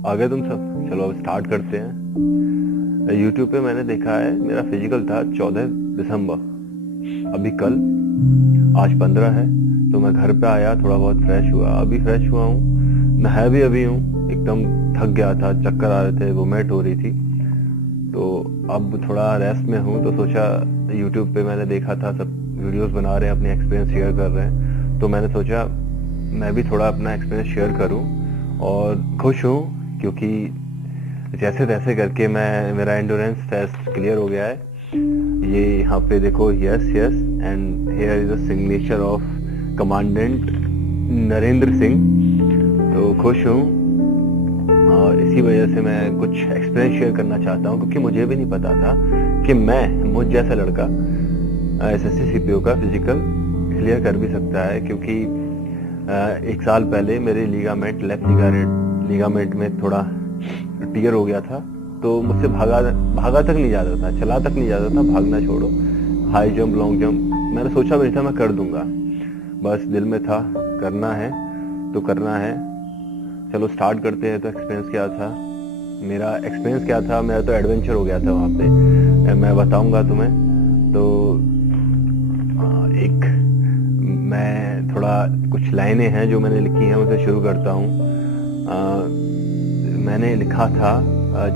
आ गए तुम सब? चलो अब स्टार्ट करते हैं। यूट्यूब पे मैंने देखा है, मेरा फिजिकल था 14 दिसंबर। अभी कल, आज 15 है, तो मैं घर पे आया, थोड़ा बहुत फ्रेश हुआ, अभी फ्रेश हुआ हूँ, नहाया भी अभी हूँ। एकदम थक गया था, चक्कर आ रहे थे, वोमिट हो रही थी, तो अब थोड़ा रेस्ट में हूँ। तो सोचा, यूट्यूब पे मैंने देखा था सब वीडियोस बना रहे हैं, अपनी एक्सपीरियंस शेयर कर रहे हैं, तो मैंने सोचा मैं भी थोड़ा अपना एक्सपीरियंस शेयर करूँ। और खुश हूँ क्योंकि जैसे तैसे करके मेरा एंडोरेंस टेस्ट क्लियर हो गया है। ये यहाँ पे देखो, yes yes, and here is the signature of commandant Narendra Singh. तो खुश हूँ, और इसी वजह से मैं कुछ एक्सपीरियंस शेयर करना चाहता हूँ, क्योंकि मुझे भी नहीं पता था कि मुझ जैसा लड़का एसएससी सीपीओ का फिजिकल क्लियर कर भी सकता है। क्योंकि एक साल पहले मेरे लेफ्ट लिगामेंट में थोड़ा टीयर हो गया था, तो मुझसे भागा तक नहीं जाता था, चला तक नहीं जाता था, भागना छोड़ो, हाई जंप लॉन्ग जंप मैंने सोचा भी नहीं था मैं कर दूंगा। बस दिल में था करना है तो करना है। चलो स्टार्ट करते हैं। तो एक्सपीरियंस क्या था मेरा तो एडवेंचर हो गया था वहाँ पे, मैं बताऊंगा तुम्हें। तो एक मैं थोड़ा कुछ लाइनें हैं जो मैंने लिखी हैं, उसे शुरू करता हूँ। मैंने लिखा था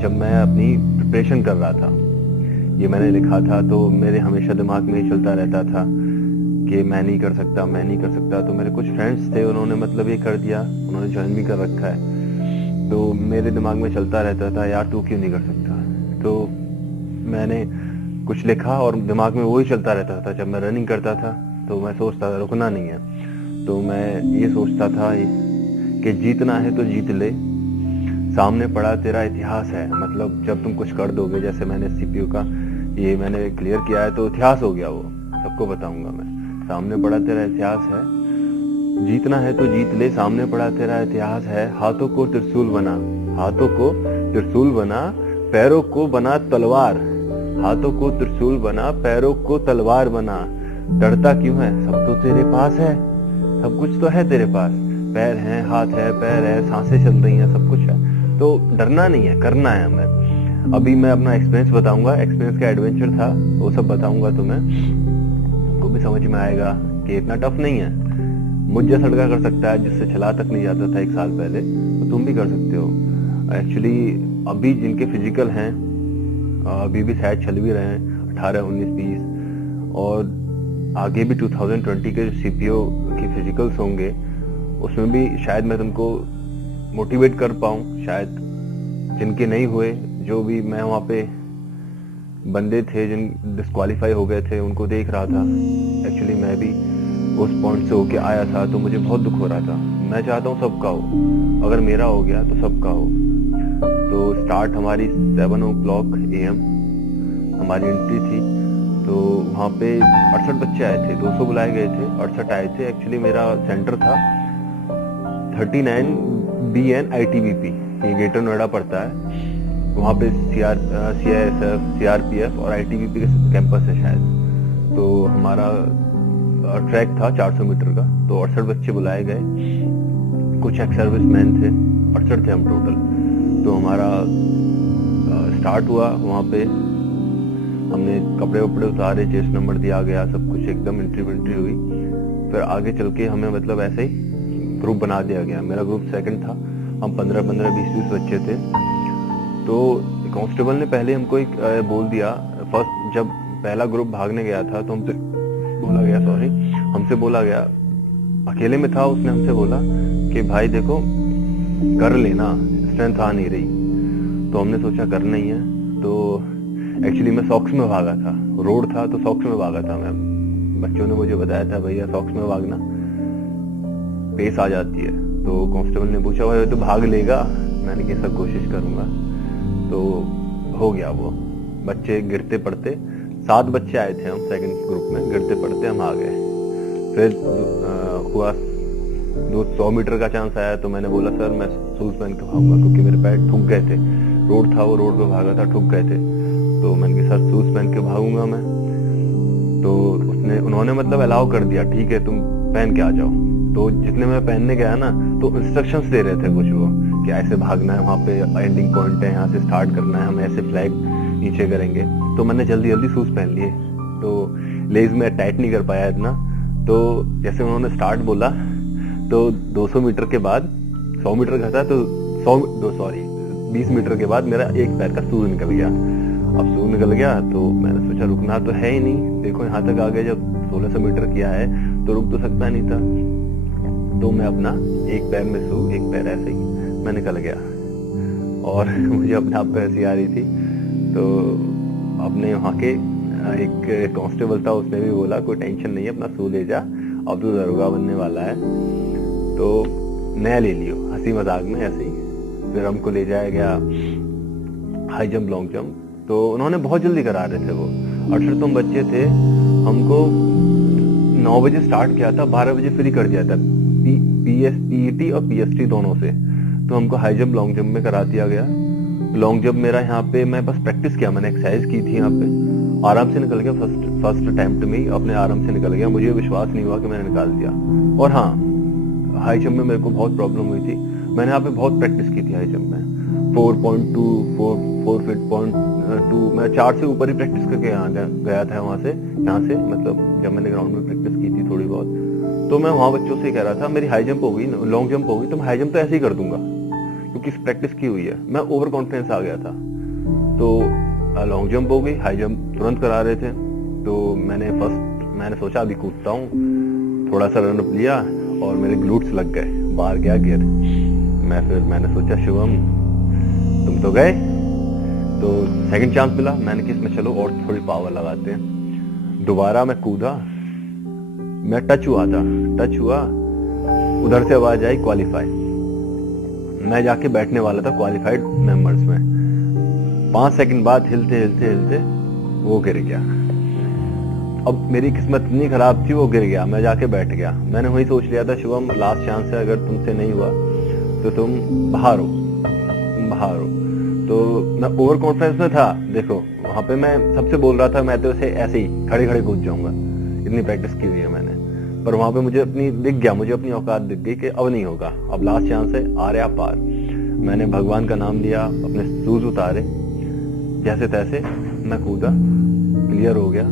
जब मैं अपनी प्रिपरेशन कर रहा था, ये मैंने लिखा था, तो मेरे हमेशा दिमाग में ही चलता रहता था कि मैं नहीं कर सकता। तो मेरे कुछ फ्रेंड्स थे, उन्होंने मतलब ये कर दिया, उन्होंने ज्वाइन भी कर रखा है, तो मेरे दिमाग में चलता रहता था, यार तू क्यों नहीं कर सकता। तो मैंने कुछ लिखा और दिमाग में वही चलता रहता था। जब मैं रनिंग करता था तो मैं सोचता था रुकना नहीं है, तो मैं ये सोचता था कि जीतना है तो जीत ले, सामने पड़ा तेरा इतिहास है। मतलब जब तुम कुछ कर दोगे, जैसे मैंने सीपीयू का ये मैंने क्लियर किया है, तो इतिहास हो गया, वो सबको बताऊंगा मैं। सामने पड़ा तेरा इतिहास है, जीतना है तो जीत ले, सामने पड़ा तेरा इतिहास है। हाथों को त्रिशूल बना, पैरों को बना तलवार। हाथों को त्रिशूल बना, पैरों को तलवार बना। डरता क्यों है, सब तो तेरे पास है, सब कुछ तो है तेरे पास, पैर है, हाथ है, पैर है, सांसें चल रही हैं, सब कुछ है, तो डरना नहीं है, करना है हमें। अभी मैं अपना एक्सपीरियंस बताऊंगा, एक्सपीरियंस का एडवेंचर था, वो सब बताऊंगा तुम्हें, को भी समझ में आएगा कि इतना टफ नहीं है। मुझ जैसा लड़का कर सकता है, जिससे चला तक नहीं जाता था एक साल पहले, तो तुम भी कर सकते हो। एक्चुअली अभी जिनके फिजिकल हैं, अभी भी शायद चल भी रहे हैं 18, 19, 20, और आगे भी 2020 के सीपीओ की फिजिकल्स होंगे, उसमें भी शायद मैं तुमको मोटिवेट कर पाऊँ। शायद जिनके नहीं हुए, जो भी मैं वहाँ पे बंदे थे जिन डिस्क्वालीफाई हो गए थे, उनको देख रहा था। एक्चुअली मैं भी उस पॉइंट से होके आया था, तो मुझे बहुत दुख हो रहा था। मैं चाहता हूँ सबका हो, अगर मेरा हो गया तो सबका हो। तो स्टार्ट हमारी 7 AM हमारी एंट्री थी, तो वहाँ पे 68 बच्चे आए थे, 200 बुलाए गए थे, 68 आए थे। एक्चुअली मेरा सेंटर था 39 BN ITBP, ये ग्रेटर नोएडा पड़ता है, वहाँ पे CISF, CRPF और ITBP के कैंपस है शायद। तो हमारा ट्रैक था 400 मीटर का, तो 68 बच्चे बुलाए गए, कुछ एक्स सर्विस मैन थे, 68 थे हम टोटल। तो हमारा स्टार्ट हुआ, वहाँ पे हमने कपड़े वपड़े उतारे, चेस्ट नंबर दिया गया, सब कुछ एकदम एंट्री हुई। फिर आगे चल के हमें मतलब ऐसे ही ग्रुप बना दिया गया। मेरा ग्रुप सेकंड था, हम 15, 20 बच्चे थे। तो कांस्टेबल ने पहले हमको एक बोल दिया, फर्स्ट जब पहला ग्रुप भागने गया था, तो हमसे बोला गया, अकेले में था, उसने हमसे बोला कि भाई देखो कर लेना, स्ट्रेंथ आ नहीं रही। तो हमने सोचा करना ही है। तो एक्चुअली मैं सॉक्स में भागा था, रोड था तो सॉक्स में भागा था मैं। बच्चों ने मुझे बताया था भैया सॉक्स में भागना, पेस आ जाती है। तो कांस्टेबल ने पूछा भाई तो भाग लेगा? मैंने कहा सर कोशिश करूंगा। तो हो गया वो, बच्चे गिरते पड़ते, 7 बच्चे आए थे हम सेकंड ग्रुप में, गिरते पड़ते हम आ गए। फिर हुआ 100 मीटर का चांस आया, तो मैंने बोला सर मैं शूज पहन के भागूंगा, क्योंकि मेरे पैर ठुक गए थे, रोड था, वो रोड पे भागा था, ठुक गए थे। तो मैंने कहा सर शूज पहन के भागूंगा मैं। तो उन्होंने मतलब अलाउ कर दिया, ठीक है तुम पहन के आ जाओ। तो जितने मैं पहनने गया ना, तो इंस्ट्रक्शंस दे रहे थे कुछ वो कि ऐसे भागना है, वहाँ पे एंडिंग पॉइंट है, यहाँ से स्टार्ट करना है, हम ऐसे फ्लैग नीचे करेंगे। तो मैंने जल्दी जल्दी शूज पहन लिए, तो लेज में टाइट नहीं कर पाया इतना। तो जैसे उन्होंने स्टार्ट बोला तो 200 मीटर के बाद 100 मीटर का था, तो 20 मीटर के बाद मेरा एक पैर का शूज निकल गया। अब शूज निकल गया तो मैंने सोचा रुकना तो है ही नहीं, देखो यहाँ तक आ गए, जब 1600 मीटर किया है तो रुक तो सकता नहीं था। तो मैं अपना एक पैर में शू, एक पैर ऐसे ही मैं निकल गया, और मुझे अपने आप पे हंसी आ रही थी। तो अपने वहाँ के एक कांस्टेबल था, उसने भी बोला कोई टेंशन नहीं है, अपना शू ले जा, अब तो दरोगा बनने वाला है, तो नया ले लियो, हंसी मजाक में ऐसे ही। फिर हमको ले जाया गया हाई जंप, लॉन्ग जंप, तो उन्होंने बहुत जल्दी करा रहे थे वो। 68 तो हम बच्चे थे, हमको 9 बजे स्टार्ट किया था, 12 बजे फ्री कर दिया था पीईटी और पीएसटी दोनों से। तो हमको हाई जंप लॉन्ग जंप में करा दिया गया। लॉन्ग जंप मेरा यहाँ पे मैं बस प्रैक्टिस किया, मैंने एक्सरसाइज की थी यहाँ पे, आराम से निकल गया, फर्स्ट अटेम्प्ट में ही अपने आराम से निकल गया, मुझे विश्वास नहीं हुआ कि मैंने निकाल दिया। और हाँ, हाई जंप में मेरे को बहुत प्रॉब्लम हुई थी, मैंने यहाँ पे बहुत प्रैक्टिस की थी हाई जंप में, 4.2 4 फीट 0.2, मैं 4 से ऊपर ही प्रैक्टिस करके यहाँ गया था, वहां से यहाँ से मतलब जब मैंने ग्राउंड में प्रैक्टिस की थी थोड़ी बहुत। तो मैं वहां बच्चों से कह रहा था मेरी हाई जंप हो गई, लॉन्ग जंप हो गई, तो मैं हाई जंप तो ऐसे ही कर दूंगा क्योंकि प्रैक्टिस की हुई है। मैं ओवर कॉन्फिडेंस आ गया था। तो लॉन्ग जंप हो गई, हाई जंप तुरंत करा रहे थे। तो मैंने सोचा अभी कूदता हूँ, थोड़ा सा रन अप लिया और मेरे ग्लूट्स लग गए, बाहर गया गिर। मैंने सोचा शिवम तुम तो गए, तो सेकंड चांस मिला, मैंने कि इसमें चलो और थोड़ी पावर लगाते हैं। दोबारा मैं कूदा, मैं टच हुआ, उधर से आवाज आई क्वालिफाई। मैं जाके बैठने वाला था क्वालिफाइड मेंबर्स में, 5 सेकंड बाद हिलते वो गिर गया। अब मेरी किस्मत इतनी खराब थी, वो गिर गया, मैं जाके बैठ गया। मैंने वही सोच लिया था शिवम लास्ट चांस है, अगर तुमसे नहीं हुआ तो तुम बाहर हो। तो मैं ओवर कॉन्फिडेंस में था, देखो वहां पे मैं सबसे बोल रहा था मैं तो ऐसे ही खड़े कूद जाऊंगा, इतनी प्रैक्टिस की हुई है मैंने। पर वहां पे मुझे अपनी औकात दिख गई कि अब नहीं होगा, अब लास्ट चांस है, आ रहा पार। मैंने भगवान का नाम लिया, अपने शूज उतारे, जैसे तैसे मैं कूदा, क्लियर हो गया।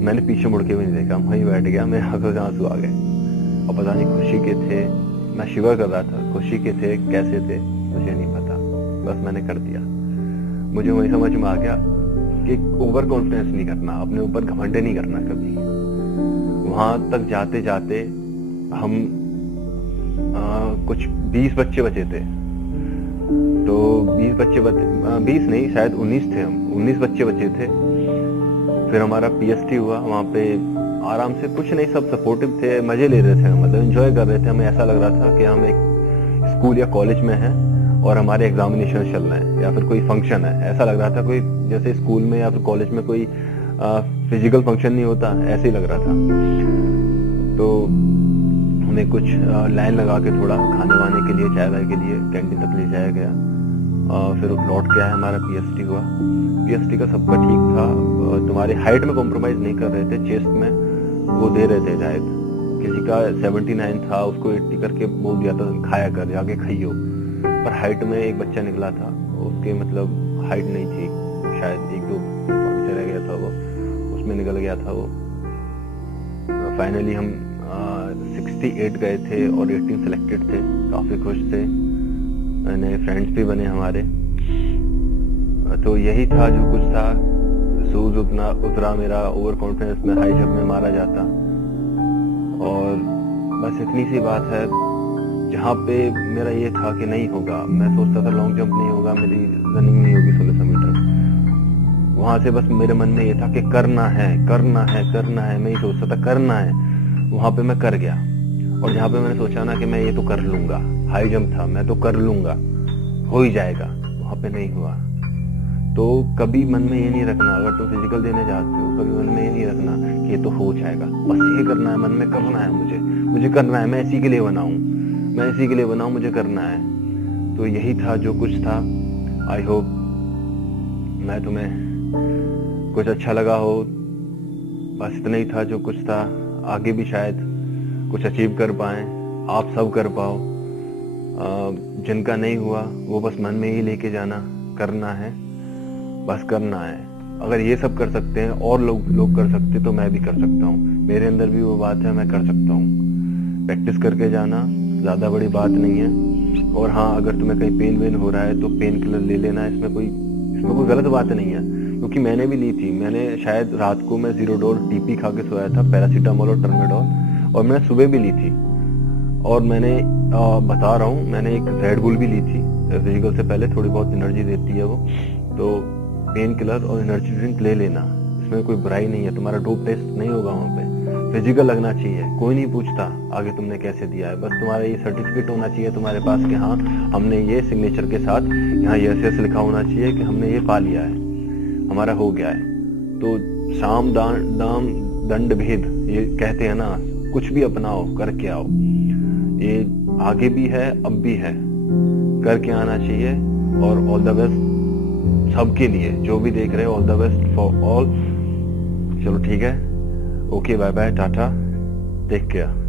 मैंने पीछे मुड़ के भी नहीं देखा, वहीं बैठ गया, मेरे आंखों से आंसू आ गए। अब पता नहीं खुशी के थे, मैं शिवर कर रहा था, खुशी के थे कैसे थे मुझे नहीं पता, बस मैंने कर दिया। मुझे वही समझ में आ गया कि ओवर कॉन्फिडेंस नहीं करना, अपने ऊपर घमंड नहीं करना कभी। वहां तक जाते जाते हम कुछ 20 बच्चे बचे थे, तो 20 नहीं शायद 19 थे हम, 19 बच्चे बचे थे। फिर हमारा पीएसटी हुआ, वहां पे आराम से कुछ नहीं, सब सपोर्टिव थे, मजे ले रहे थे, मतलब एंजॉय कर रहे थे। हमें ऐसा लग रहा था कि हम एक स्कूल या कॉलेज में हैं और हमारे एग्जामिनेशन चल रहे हैं या फिर कोई फंक्शन है, ऐसा लग रहा था। कोई जैसे स्कूल में या फिर कॉलेज में कोई फिजिकल फंक्शन नहीं होता, ऐसे ही लग रहा था। तो हमें कुछ लाइन लगा के थोड़ा खाने वाने के लिए, चाय वाय के लिए कैंटीन तक ले जाया गया। फिर लौट के आया, हमारा पीएसटी हुआ। पीएसटी का सबका ठीक था, तुम्हारे हाइट में कॉम्प्रोमाइज नहीं कर रहे थे, चेस्ट में वो दे रहे थे शायद। किसी का 79 था, उसको 80 करके बोल दिया था खाया कर, जाके खाइयो। पर हाइट में एक बच्चा निकला था, उसके मतलब हाइट नहीं थी, शायद 1-2 से रह गया था वो, उसमें निकल गया था वो। फाइनली हम 68 गए थे और 18 सिलेक्टेड थे, काफी खुश थे, नए फ्रेंड्स भी बने हमारे। तो यही था जो कुछ था। शूज उतरा मेरा, ओवर कॉन्फिडेंस में हाई जंप में मारा जाता, और बस इतनी सी बात है। जहाँ पे मेरा ये था कि नहीं होगा, मैं सोचता था लॉन्ग जंप नहीं होगा, मेरी रनिंग नहीं होगी 1600 मीटर, वहां से बस मेरे मन में ये था कि करना है, मैं ही सोचता था करना है। वहां पे मैं कर गया, और जहाँ पे मैंने सोचा ना कि मैं ये तो कर लूंगा, हाई जंप था, मैं तो कर लूंगा, हो ही जाएगा, वहां पे नहीं हुआ। तो कभी मन में ये नहीं रखना, अगर तुम फिजिकल देने जाते हो, कभी मन में ये नहीं रखना कि ये तो हो जाएगा, बस ये करना है, मन में करना है, मुझे करना है, मैं इसी के लिए बनाऊं, मुझे करना है। तो यही था जो कुछ था। आई होप मैं तुम्हें कुछ अच्छा लगा हो। बस इतना ही था जो कुछ था। आगे भी शायद कुछ अचीव कर पाए, आप सब कर पाओ। जिनका नहीं हुआ वो बस मन में ही लेके जाना, करना है, बस करना है। अगर ये सब कर सकते हैं और लोग कर सकते तो मैं भी कर सकता हूँ। मेरे अंदर भी वो बात है, मैं कर सकता हूँ। प्रैक्टिस करके जाना ज्यादा बड़ी बात नहीं है। और हाँ, अगर तुम्हें कहीं पेन वेन हो रहा है तो पेन किलर ले लेना, इसमें कोई गलत बात नहीं है, क्योंकि मैंने भी ली थी। मैंने शायद रात को मैं ज़ीरोडोल टीपी खा के सोया था, पैरासीटामोल और टर्मेडोल, और मैंने सुबह भी ली थी। और मैंने बता रहा हूँ, मैंने एक रेड बुल भी ली थी फिजिकल से पहले, थोड़ी बहुत एनर्जी देती है वो। तो पेन किलर और एनर्जी ड्रिंक ले लेना, इसमें कोई बुराई नहीं है। तुम्हारा डोप टेस्ट नहीं होगा वहाँ पे, फिजिकल लगना चाहिए। कोई नहीं पूछता आगे तुमने कैसे दिया है, बस तुम्हारा ये सर्टिफिकेट होना चाहिए तुम्हारे पास कि हाँ हमने ये सिग्नेचर के साथ यहाँ यस लिखा होना चाहिए कि हमने ये पा लिया है, हमारा हो गया है। तो साम दाम दंड भेद ये कहते हैं ना, कुछ भी अपनाओ, करके आओ। ये आगे भी है, अब भी है, करके आना चाहिए। और ऑल द बेस्ट सबके लिए, जो भी देख रहे हो, all the best for all. चलो ठीक है, okay, bye bye, tata, take care.